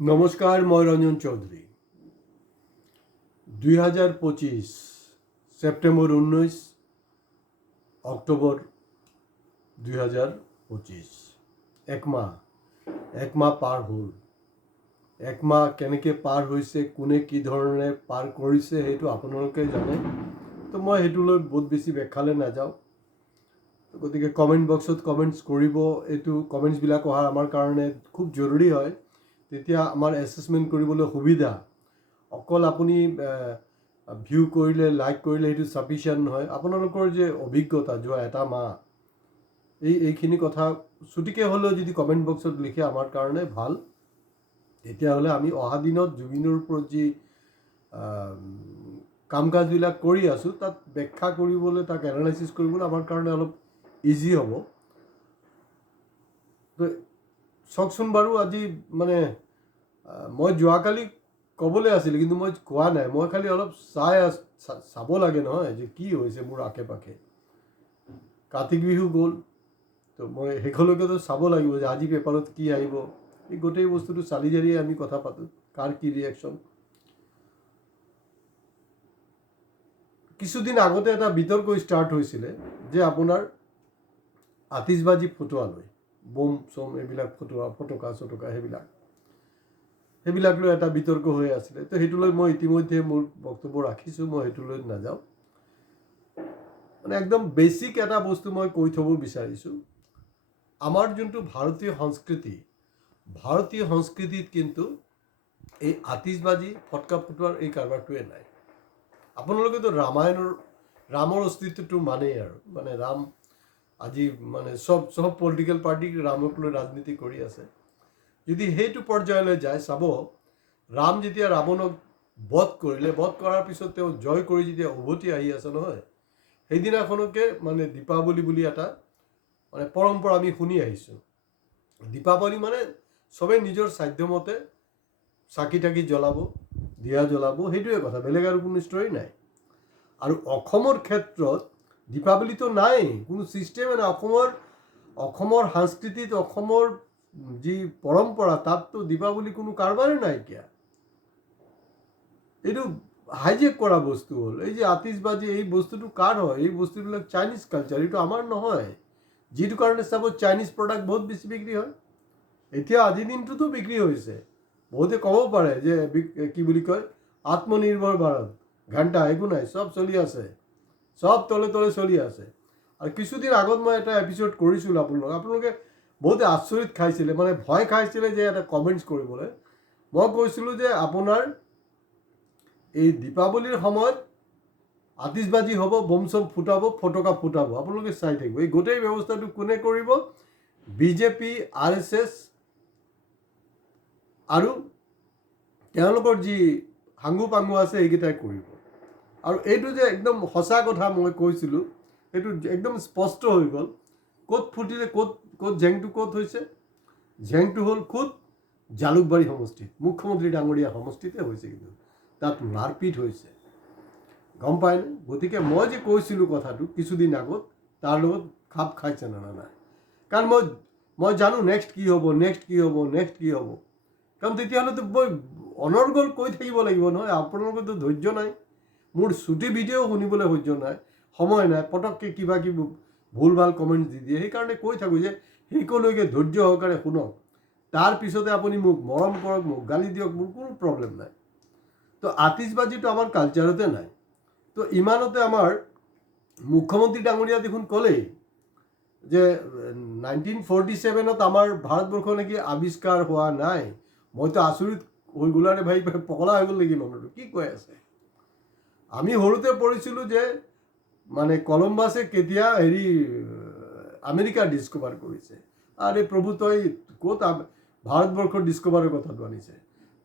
নমস্কাৰ, মই ৰঞ্জন চৌধুৰী। 2025 সেপ্টেম্বৰ 19 অক্টোবৰ 2025 একমাহ পাৰ হ'ল। একমাহ কেনেকৈ পাৰ হৈছে, কোনে কি ধৰণে পাৰ কৰিছে সেইটো আপোনালোকে জানে। তো মই সেইটোলৈ বহুত বেছি ব্যাখ্যালৈ নাযাওঁ। গতিকে কমেণ্ট বক্সত কমেণ্টছ কৰিব। এইটো কমেণ্টছবিলাক অহা আমাৰ কাৰণে খুব জৰুৰী হয়। তেতিয়া আমাৰ এছেছমেণ্ট কৰিবলৈ সুবিধা। অকল আপুনি ভিউ কৰিলে, লাইক কৰিলে সেইটো ছাফিচিয়েণ্ট নহয়। আপোনালোকৰ যে অভিজ্ঞতা যোৱা এটা মাহ, এইখিনি কথা চুটিকৈ হ'লেও যদি কমেণ্ট বক্সত লিখে আমাৰ কাৰণে ভাল। তেতিয়াহ'লে আমি অহা দিনত জুবিনৰ ওপৰত যি কাম কাজবিলাক কৰি আছোঁ তাত ব্যাখ্যা কৰিবলৈ, তাক এনালাইচিছ কৰিবলৈ আমাৰ কাৰণে অলপ ইজি হ'ব। তো চাওকচোন বাৰু, আজি মানে মই যোৱাকালি ক'বলৈ আছিলে কিন্তু মই কোৱা নাই। মই খালি অলপ চাব লাগে নহয় যে কি হৈছে মোৰ আশে পাশে। কাতি বিহু গ'ল, তো মই শেষলৈকেতো চাব লাগিব যে আজি পেপাৰত কি আহিব। এই গোটেই বস্তুটো চালি জাৰিয়ে আমি কথা পাতোঁ, কাৰ কি ৰিয়েকশ্যন। কিছুদিন আগতে এটা বিতৰ্ক ষ্টাৰ্ট হৈছিলে যে আপোনাৰ আতিশবাজি ফুটোৱালৈ, বোম চোম এইবিলাক ফটকা চটকা সেইবিলাক লৈ এটা বিতৰ্ক হৈ আছিলে। তো সেইটোলৈ মই ইতিমধ্যে মোৰ বক্তব্য ৰাখিছোঁ, মই সেইটোলৈ নাযাওঁ। মানে একদম বেছিক এটা বস্তু মই কৈ থ'ব বিচাৰিছোঁ। আমাৰ যোনটো ভাৰতীয় সংস্কৃতিত কিন্তু এই আতিশবাজি ফটকা ফুটোৱাৰ এই কাৰবাৰটোৱে নাই। আপোনালোকেতো ৰামৰ অস্তিত্বটো মানেই আৰু, মানে ৰাম আজি মানে চব পলিটিকেল পাৰ্টি ৰামক লৈ ৰাজনীতি কৰি আছে। যদি সেইটো পৰ্যায়লৈ যায়, চাব ৰাম যেতিয়া ৰাৱণক বধ কৰিলে, বধ কৰাৰ পিছত তেওঁ জয় কৰি যেতিয়া উভতি আহি আছে নহয়, সেইদিনাখনকে মানে দীপাৱলী বুলি এটা মানে পৰম্পৰা আমি শুনি আহিছোঁ। দীপাৱলী মানে চবেই নিজৰ সাধ্যমতে চাকি টাকি জ্বলাব, দিয়া জ্বলাব, সেইটোৱে কথা, বেলেগ আৰু কোনো ষ্টৰী নাই। আৰু অসমৰ ক্ষেত্ৰত দীপাৱলীটো নাই, কোনো ছিষ্টেমে নাই। অসমৰ সংস্কৃতিত, অসমৰ যি পৰম্পৰা, তাততো দীপাৱলী কোনো কাৰবাৰে নাইকিয়া। এইটো হাইজেক কৰা বস্তু হ'ল। এই যে আতিশবাজি, এই বস্তুটো কাৰ হয়? এই বস্তুবিলাক চাইনিজ কালচাৰ, এইটো আমাৰ নহয়। যিটো কাৰণে চাব চাইনিজ প্ৰডাক্ট বহুত বেছি বিক্ৰী হয়। এতিয়া আজিৰ দিনটোতো বিক্ৰী হৈছে। বহুতে ক'ব পাৰে যে কি বুলি কয়, আত্মনিৰ্ভৰ ভাৰত, ঘণ্টা একো নাই, চব চলি আছে, চব তলে তলে চলি আছে। আৰু কিছুদিন আগত মই এটা এপিছড কৰিছিলোঁ, আপোনালোকে বহুতে আচৰিত খাইছিলে, মানে ভয় খাইছিলে যে এটা কমেণ্টছ কৰিবলৈ। মই কৈছিলোঁ যে আপোনাৰ এই দীপাৱলীৰ সময়ত আতিশবাজি হ'ব, বম চম ফুটাব, ফটকা ফুটাব, আপোনালোকে চাই থাকিব। এই গোটেই ব্যৱস্থাটো কোনে কৰিব? বিজেপি, RSS আৰু তেওঁলোকৰ যি সাংগু পাংগু আছে এইকেইটাই কৰিব। আৰু এইটো যে একদম সঁচা কথা মই কৈছিলোঁ, সেইটো একদম স্পষ্ট হৈ গ'ল। ক'ত ফুটিলে, ক'ত জেংটো ক'ত হৈছে? জেংটো হ'ল খুদ জালুকবাৰী সমষ্টিত, মুখ্যমন্ত্ৰী ডাঙৰীয়া সমষ্টিতে হৈছে। কিন্তু তাত মাৰপিট হৈছে, গম পায়নে? গতিকে মই যে কৈছিলোঁ কথাটো কিছুদিন আগত, তাৰ লগত খাপ খাইছে না নাই? কাৰণ মই জানো নেক্সট কি হ'ব। কাৰণ তেতিয়াহ'লেতো মই অনৰ্গল কৈ থাকিব লাগিব নহয়। আপোনালোকৰতো ধৈৰ্য নাই, মোৰ ছুটি ভিডিঅ' শুনিবলৈ ধৈৰ্য নাই, সময় নাই, পটককৈ কিবা কিবি ভুল ভাল কমেণ্টছ দি দিয়ে। সেইকাৰণে কৈ থাকোঁ যে সেইকলৈকে ধৈৰ্য সহকাৰে শুনক, তাৰপিছতে আপুনি মোক মৰম কৰক, মোক গালি দিয়ক, মোৰ কোনো প্ৰব্লেম নাই। তো আতিশবাজিটো আমাৰ কালচাৰতে নাই। তো ইমানতে আমাৰ মুখ্যমন্ত্ৰী ডাঙৰীয়া দেখোন ক'লেই যে 1947 আমাৰ ভাৰতবৰ্ষ নেকি আৱিষ্কাৰ হোৱা নাই। মইতো আচৰিত হৈ গ'লাৰে ভাই, পগলা হৈ গ'ল নেকি মানুহটো, কি কৈ আছে? আমি সৰুতে পঢ়িছিলোঁ যে মানে কলম্বাছে কেতিয়া আমেৰিকা ডিস্কভাৰ কৰিছে। আৰে প্ৰভু, তই ক'ত ভাৰতবৰ্ষৰ ডিস্কভাৰৰ কথাটো আনিছে?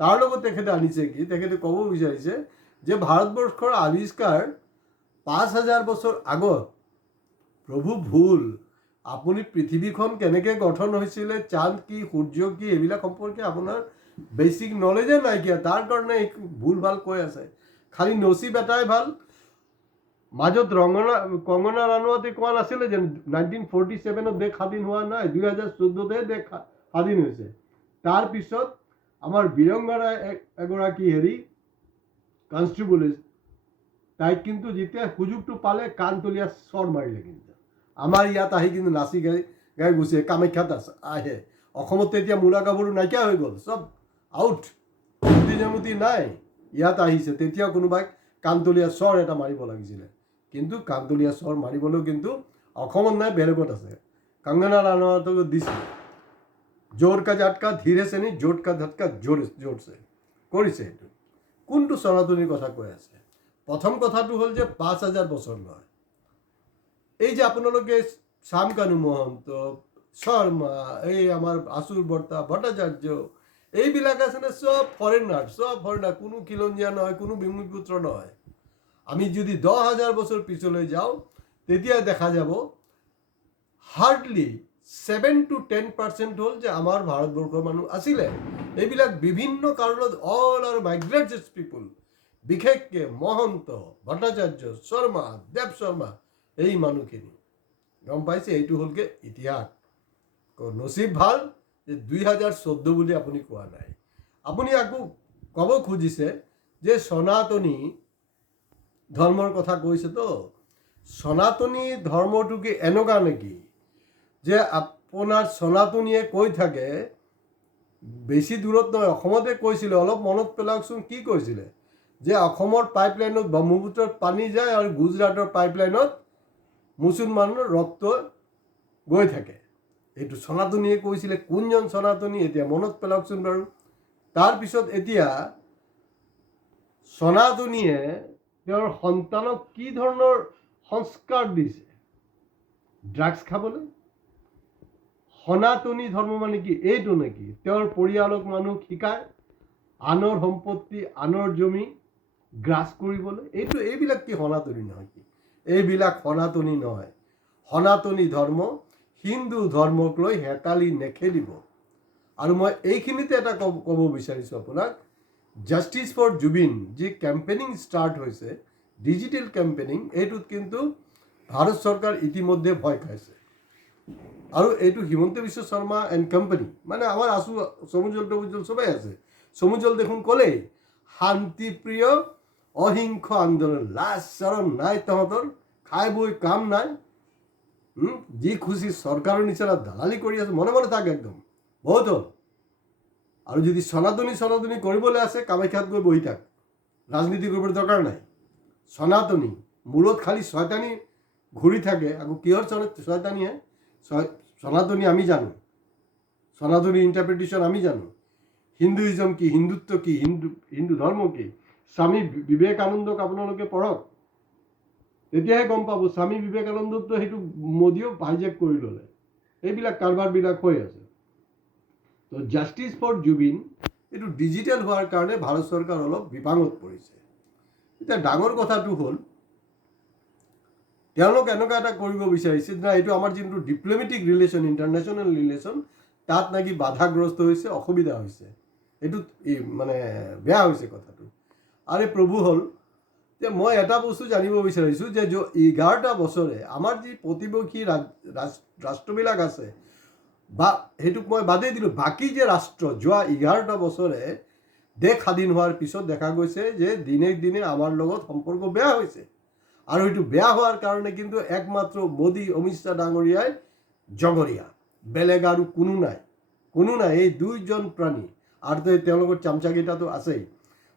তাৰ লগত তেখেতে আনিছে কি, তেখেতে ক'ব বিচাৰিছে যে ভাৰতবৰ্ষৰ আৱিষ্কাৰ 5000 বছৰ আগত। প্ৰভু ভুল। আপুনি পৃথিৱীখন কেনেকৈ গঠন হৈছিলে, চাঁদ কি, সূৰ্য কি, এইবিলাক সম্পৰ্কে আপোনাৰ বেছিক নলেজে নাইকিয়া। তাৰ কাৰণে ভুল ভাল কৈ আছে। খালি নচিব এটাই ভাল, মাজত কংগনা ৰাণাৱতে কোৱা নাছিলে যে 1947 দেশ স্বাধীন হোৱা নাই, 2014 দেশ স্বাধীন হৈছে। তাৰপিছত আমাৰ বিৰংগনা এগৰাকী কনষ্টেবল, তাইক কিন্তু যেতিয়া সুযোগটো পালে কাণতলীয়া চৰ মাৰিলে। কিন্তু আমাৰ ইয়াত আহি কিন্তু নাচি গাই গুচি কামাখ্যাত আহে। অসমত তেতিয়া মূলা গাভৰু নাইকিয়া হৈ গ'ল, চব আউট, জামুতি নাই। ইয়াত আহিছে, তেতিয়া কোনোবাই কাণতলীয়া চৰ এটা মাৰিব লাগিছিলে, কিন্তু কাণতলীয়া চৰ মাৰিবলৈও কিন্তু অসমত নাই, বেলেগত আছে। কংগনা ৰাণাৱতক দিছে, জোৰ কা ঝাটকা ধীৰে চে নি, জোট কা ঝাটকা জোৰছে কৰিছে। এইটো কোনটো সনাতনীৰ কথা কৈ আছে? প্ৰথম কথাটো হ'ল যে ৫,০০০ বছৰ নহয়। এই যে আপোনালোকে শ্যামকানু মহন্ত, শৰ্মা, এই আমাৰ আচুৰ বৰ্তা ভট্টাচাৰ্য, এইবিলাক আছে নে, চব ফৰেনাৰ, কোনো খিলঞ্জীয়া নহয়, কোনো ভূমিপুত্ৰ নহয়। আমি যদি ১০,০০০ বছৰ পিছলৈ যাওঁ, তেতিয়া দেখা যাব হাৰ্ডলি 7 to 10% হ'ল যে আমাৰ ভাৰতবৰ্ষৰ মানুহ আছিলে। এইবিলাক বিভিন্ন কাৰণত অল আৰ মাইগ্ৰেটেড পিপুল, বিশেষকৈ মহন্ত, ভট্টাচাৰ্য, শৰ্মা, দেৱ শৰ্মা, এই মানুহখিনি গম পাইছে। এইটো হ'লগৈ ইতিহাস। নচিব ভাল যে ২০১৪ বুলি আপুনি কোৱা নাই। আপুনি আকৌ ক'ব খুজিছে যে সনাতনী ধৰ্মৰ কথা কৈছেতো, সনাতনী ধৰ্মটো কি এনেকুৱা নেকি যে আপোনাৰ সনাতনীয়ে কৈ থাকে, বেছি দূৰত নহয়, অসমতে কৈছিলে, অলপ মনত পেলাওকচোন, কি কৈছিলে যে অসমৰ পাইপলাইনত ব্ৰহ্মপুত্ৰত পানী যায় আৰু গুজৰাটৰ পাইপলাইনত মুছলমানৰ ৰক্ত গৈ থাকে। এইটো সনাতনীয়ে কৈছিলে। কোনজন সনাতনী এতিয়া মনত পেলাওকচোন বাৰু। তাৰপিছত এতিয়া সনাতনীয়ে তেওঁৰ সন্তানক কি ধৰণৰ সংস্কাৰ দিছে? ড্ৰাগছ খাবলৈ? সনাতনী ধৰ্ম মানে কি এইটো নেকি? তেওঁৰ পৰিয়ালক মানুহ শিকায় আনৰ সম্পত্তি, আনৰ জমি গ্ৰাস কৰিবলৈ? এইবিলাক কি সনাতনী নহয়? কি এইবিলাক সনাতনী নহয়। সনাতনী ধৰ্ম হিন্দু ধৰ্মক লৈ হেতালি নেখেলিব। আৰু মই এইখিনিতে এটা ক'ব বিচাৰিছোঁ আপোনাক, জাষ্টিছ ফৰ জুবিন যি কেম্পেইনিং ষ্টাৰ্ট হৈছে, ডিজিটেল কেম্পেইনিং, এইটোত কিন্তু ভাৰত চৰকাৰ ইতিমধ্যে ভয় খাইছে। আৰু এইটো হিমন্ত বিশ্ব শৰ্মা এণ্ড কোম্পানী, মানে আমাৰ সমুজল তমুজল চবেই আছে। সমুজল দেখোন ক'লেই শান্তিপ্ৰিয় অহিংস আন্দোলন, লাজ চৰম নাই তহঁতৰ, খাই বৈ কাম নাই, যি খুচি চৰকাৰৰ নিচিনা দালালি কৰি আছে, মনে মনে থাক, একদম বহুত হ'ল। আৰু যদি সনাতনী কৰিবলৈ আছে, কামাখ্যাত গৈ বহি থাক, ৰাজনীতি কৰিবৰ দৰকাৰ নাই। সনাতনী মূৰত খালি ছয়তানী ঘূৰি থাকে, আকৌ কিহৰ ছয়তানীহে? সনাতনী আমি জানো, সনাতনী ইণ্টাৰপ্ৰিটেশ্যন আমি জানো। হিন্দুইজম কি, হিন্দুত্ব কি, হিন্দু ধৰ্ম কি? স্বামী বিবেকানন্দক আপোনালোকে পঢ়ক, তেতিয়াহে গম পাব। স্বামী বিবেকানন্দতো সেইটো মোদীয়েও হাইজেক কৰি ল'লে। এইবিলাক কাৰবাৰবিলাক হৈ আছে। তো জাষ্টিছ ফৰ জুবিন এইটো ডিজিটেল হোৱাৰ কাৰণে ভাৰত চৰকাৰ অলপ বিপাঙত পৰিছে। এতিয়া ডাঙৰ কথাটো হ'ল, তেওঁলোক এনেকুৱা এটা কৰিব বিচাৰিছে না, এইটো আমাৰ যোনটো ডিপ্ল'মেটিক ৰিলেশ্যন, ইণ্টাৰনেশ্যনেল ৰিলেশ্যন, তাত নাকি বাধাগ্ৰস্ত হৈছে, অসুবিধা হৈছে। এইটোত মানে বেয়া হৈছে কথাটো। আৰে প্ৰভু হ'ল যে মই এটা বস্তু জানিব বিচাৰিছোঁ যে 11টা বছৰে আমাৰ যি প্ৰতিবেশী ৰাষ্ট্ৰবিলাক আছে, বা সেইটোক মই বাদেই দিলোঁ, বাকী যে ৰাষ্ট্ৰ, যোৱা 11টা বছৰে দেশ স্বাধীন হোৱাৰ পিছত দেখা গৈছে যে দিনে দিনে আমাৰ লগত সম্পৰ্ক বেয়া হৈছে। আৰু এইটো বেয়া হোৱাৰ কাৰণে কিন্তু একমাত্ৰ মোদী, অমিত শ্বাহ ডাঙৰীয়াই জগৰীয়া, বেলেগ আৰু কোনো নাই। এই দুইজন প্ৰাণী, আৰু তেওঁলোকৰ চামচাকেইটাতো আছেই।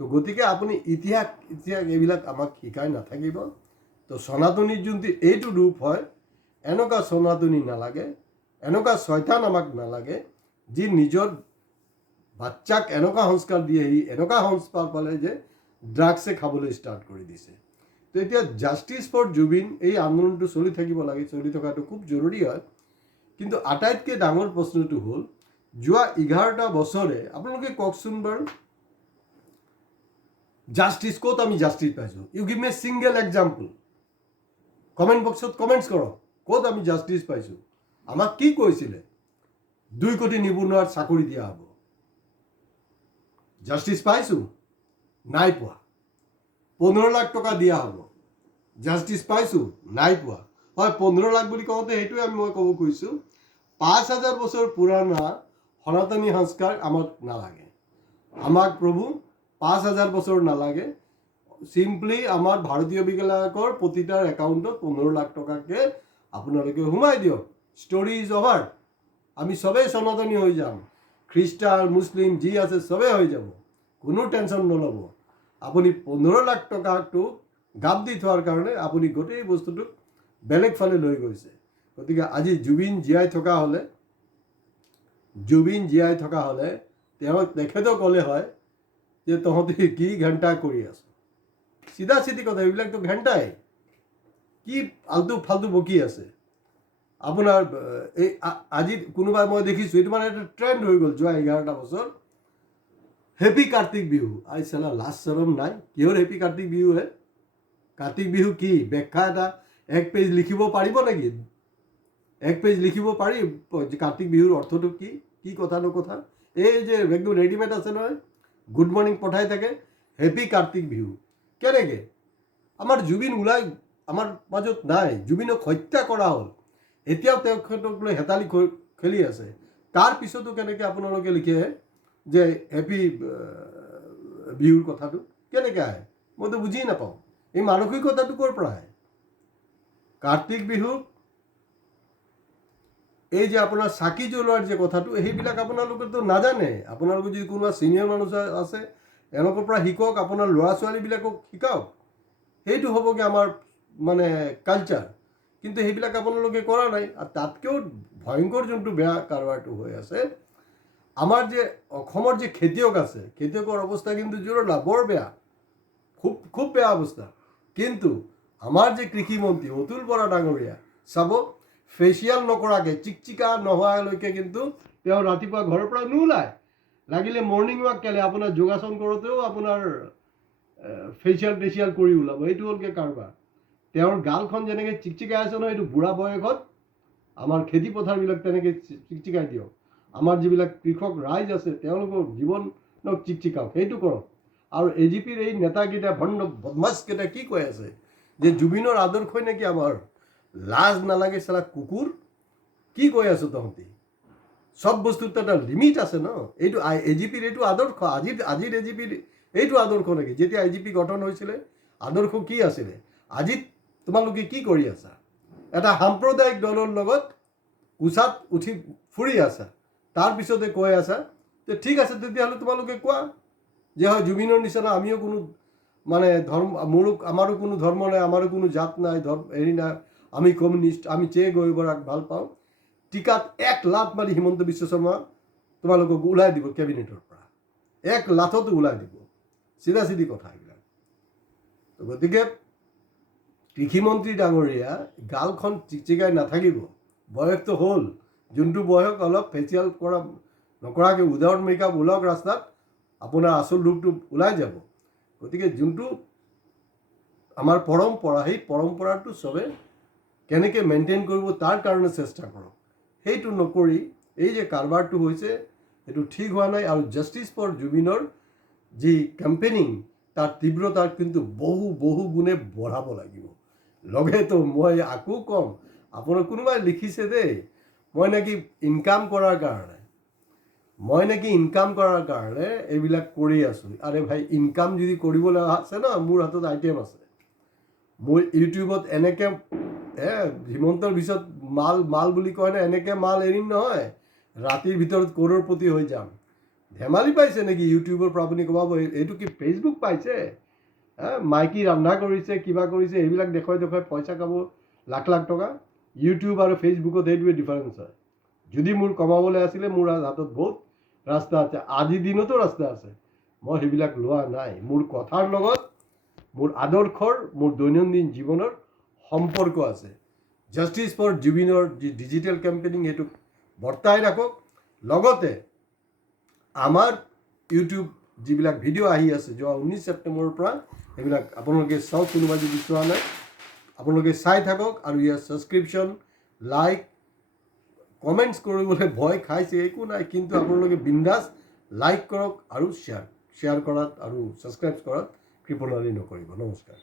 তো গতিকে আপুনি ইতিহাস এইবিলাক আমাক শিকাই নাথাকিব। তো সনাতনীৰ যোনটো এইটো ৰূপ হয়, এনেকুৱা সনাতনী নালাগে, এনেকুৱা ছয়তান আমাক নালাগে যি নিজৰ বাচ্চাক এনেকুৱা সংস্কাৰ দিয়ে, এনেকুৱা সংস্কাৰ পালে যে ড্ৰাগছে খাবলৈ ষ্টাৰ্ট কৰি দিছে। তো এতিয়া জাষ্টিছ ফৰ জুবিন এই আন্দোলনটো চলি থাকিব লাগে, চলি থকাটো খুব জৰুৰী হয়। কিন্তু আটাইতকৈ ডাঙৰ প্ৰশ্নটো হ'ল, যোৱা 11টা বছৰে আপোনালোকে কওকচোন বাৰু, জাষ্টিছ ক'ত আমি জাষ্টিছ পাইছোঁ? You give me a single example. Comment বক্সত কমেণ্টছ কৰক, ক'ত আমি জাষ্টিছ পাইছোঁ? আমাক কি কৈছিলে? 2 কোটি নিবনুৱাৰ চাকৰি দিয়া হ'ব। জাষ্টিছ পাইছোঁ? নাই পোৱা। 15 লাখ টকা দিয়া হ'ব। জাষ্টিছ পাইছোঁ? নাই পোৱা। হয়, 15 লাখ বুলি কওঁতে সেইটোৱে মই ক'ব খুজিছোঁ, 5,000 বছৰ পুৰণা সনাতনী সংস্কাৰ আমাক নালাগে। আমাক প্ৰভু 5,000 বছৰ নালাগে, চিম্পলি আমাৰ ভাৰতীয়বিলাকৰ প্ৰতিটাৰ একাউণ্টত 15 লাখ টকাকৈ আপোনালোকে সোমাই দিয়ক। Story is over. আমি চবেই সনাতনী হৈ যাম, খ্ৰীষ্টান মুছলিম যি আছে চবেই হৈ যাব, কোনো টেনশ্যন নল'ব। আপুনি 15 লাখ টকাটো গাপ দি থোৱাৰ কাৰণে আপুনি গোটেই বস্তুটোক বেলেগ ফালে লৈ গৈছে। গতিকে আজি জুবিন জীয়াই থকা হ'লে তেখেতক ক'লে হয় যে তহঁতি কি ঘণ্টা কৰি আছ, চিধা চিধি কথা, এইবিলাকতো ঘণ্টাই কি আল্টু ফাল্টু বকি আছে। আপোনাৰ এই আজি কোনোবাই মই দেখিছোঁ, এইটো মানে এটা ট্ৰেণ্ড হৈ গ'ল যোৱা 11টা বছৰ, হেপী কাৰ্তিক বিহু। আই চালা লাজ চৰম নাই, কিহৰ হেপী কাৰ্তিক বিহু হে? কাৰ্তিক বিহু কি ব্যাখ্যা এটা 1 পেজ লিখিব পাৰিব নেকি? 1 পেজ লিখিব পাৰি কাৰ্তিক বিহুৰ অৰ্থটো কি? কি কথা নকথা, এই যে একদম ৰেডিমেড আছে নহয়, গুড মৰ্ণিং পঠাই থাকে, হেপী কাৰ্তিক বিহু। কেনেকৈ? আমাৰ জুবিন ওলাই আমাৰ মাজত নাই, জুবিনক হত্যা কৰা হ'ল, এতিয়াও তেখেতক লৈ হেতালি খেলি আছে। তাৰ পিছতো কেনেকৈ আপোনালোকে লিখে যে হেপী বিহুৰ কথাটো কেনেকৈ আহে? মইতো বুজি নাপাওঁ। এই মানসিকতাটো ক'ৰ পৰা আহে? কাৰ্তিক বিহুক এই যে আপোনাৰ চাকি জ্বলোৱাৰ যে কথাটো, সেইবিলাক আপোনালোকেতো নাজানে। আপোনালোকে যদি কোনোবা ছিনিয়ৰ মানুহ আছে এওঁলোকৰ পৰা শিকক, আপোনাৰ ল'ৰা ছোৱালীবিলাকক শিকাওক, সেইটো হ'বগৈ আমাৰ মানে কালচাৰ। কিন্তু সেইবিলাক আপোনালোকে কৰা নাই। আৰু তাতকৈও ভয়ংকৰ যোনটো বেয়া কাৰবাৰটো হৈ আছে, আমাৰ যে অসমৰ যে খেতিয়ক আছে, খেতিয়কৰ অৱস্থা কিন্তু জোৰলা, বৰ বেয়া, খুব বেয়া অৱস্থা। কিন্তু আমাৰ যে কৃষিমন্ত্ৰী অতুল বৰা ডাঙৰীয়া চাব, ফেচিয়েল নকৰাকৈ, চিকচিকা নোহোৱালৈকে কিন্তু তেওঁ ৰাতিপুৱা ঘৰৰ পৰা নোলায়। লাগিলে মৰ্ণিং ৱাক কেলে, আপোনাৰ যোগাসন কৰোঁতেও আপোনাৰ ফেচিয়েল কৰি ওলাব। এইটো হ'লগৈ কাৰবাৰ। তেওঁৰ গালখন যেনেকৈ চিকচিকাই আছে নহয়, এইটো বুঢ়া বয়সত আমাৰ খেতি পথাৰবিলাক তেনেকৈ চিকচিকাই দিয়ক। আমাৰ যিবিলাক কৃষক ৰাইজ আছে তেওঁলোকৰ জীৱনক চিকচিকাওক, সেইটো কৰক। আৰু AGPৰ এই নেতাকেইটা ভণ্ড বদমাছকেইটা কি কৈ আছে যে জুবিনৰ আদৰ্শই নেকি আমাৰ? লাজ নালাগে চালা কুকুৰ, কি কৈ আছো তহঁতি? সব বস্তুত এটা লিমিট আছে ন। এইটো AGPৰ এইটো আদৰ্শ, আজিৰ AGPৰ এইটো আদৰ্শ নেকি? যেতিয়া AGP গঠন হৈছিলে আদৰ্শ কি আছিলে? আজি তোমালোকে কি কৰি আছা? এটা সাম্প্ৰদায়িক দলৰ লগত কোচাত উঠি ফুৰি আছা, তাৰপিছতে কৈ আছা যে ঠিক আছে তেতিয়াহ'লে তোমালোকে কোৱা যে হয় জুবিনৰ নিচিনা আমিও কোনো মানে আমাৰো কোনো ধৰ্ম নাই, আমাৰো কোনো জাত নাই, হেৰি নাই, আমি কমিউনিষ্ট, আমি চে গৰিবৰাক ভাল পাওঁ। টিকাত 1 লাখ মাৰি হিমন্ত বিশ্ব শৰ্মা তোমালোকক ওলাই দিব কেবিনেটৰ পৰা, 1 লাখতো ওলাই দিব। চিধা চিধি কথা এইবিলাক। গতিকে কৃষিমন্ত্ৰী ডাঙৰীয়া গালখন চিকচিকাই নাথাকিব, বয়সটো হ'ল। যোনটো বয়স অলপ ফেচিয়েল নকৰাকৈ উইদাউট মেকআপ ওলাওক ৰাস্তাত, আপোনাৰ আচল ৰূপটো ওলাই যাব। গতিকে যোনটো আমাৰ পৰম্পৰা, সেই পৰম্পৰাটো চবে কেনেকৈ মেইনটেইন কৰিব তাৰ কাৰণে চেষ্টা কৰক। সেইটো নকৰি এই যে কাৰবাৰটো হৈছে সেইটো ঠিক হোৱা নাই। আৰু জাষ্টিছ ফৰ জুবিনৰ যি কেম্পেইনিং, তাৰ তীব্ৰতা কিন্তু বহু গুণে বঢ়াব লাগিব। লগেতো মই আকৌ ক'ম, আপোনাৰ কোনোবাই লিখিছে দেই, মই নাকি ইনকাম কৰাৰ কাৰণে এইবিলাক কৰি আছোঁ। আৰে ভাই, ইনকাম যদি কৰিবলৈ আছে ন, মোৰ হাতত আইটেম আছে। মোৰ ইউটিউবত এনেকৈ হিমন্তৰ পিছত মাল বুলি কয় নে, এনেকৈ মাল এৰিম নহয়, ৰাতিৰ ভিতৰত কৰোড়পতি হৈ যাম। ধেমালি পাইছে নেকি? ইউটিউবৰ পৰা আপুনি ক'ব এইটো কি ফেচবুক পাইছে? মাইকী ৰন্ধা কৰিছে, কিবা কৰিছে, এইবিলাক দেখুৱাই পইচা খাব লাখ টকা। ইউটিউব আৰু ফেচবুকত সেইটোৱে ডিফাৰেঞ্চ হয়। যদি মোৰ কমাবলৈ আছিলে, মোৰ হাতত বহুত ৰাস্তা আছে, আজিৰ দিনতো ৰাস্তা আছে। মই সেইবিলাক লোৱা নাই। মোৰ কথাৰ লগত মোৰ আদৰ্শৰ, মোৰ দৈনন্দিন জীৱনৰ সম্পৰ্ক আছে। জাষ্টিছ ফৰ জুবিনৰ যি ডিজিটেল কেম্পেইনিং, সেইটো বৰ্তাই ৰাখক। লগতে আমাৰ ইউটিউব যিবিলাক ভিডিঅ' আহি আছে যোৱা 19 ছেপ্টেম্বৰৰ পৰা, সেইবিলাক আপোনালোকে চাওক। কোনোবা যদি চোৱা নাই আপোনালোকে চাই থাকক। আৰু ইয়াৰ ছাবস্ক্ৰিপশ্যন, লাইক, কমেণ্টছ কৰিবলৈ ভয় খাইছে, একো নাই। কিন্তু আপোনালোকে বিন্দাছ লাইক কৰক আৰু শ্বেয়াৰ কৰাত আৰু ছাবস্ক্ৰাইব কৰাত কৃপণালি নকৰিব। নমস্কাৰ।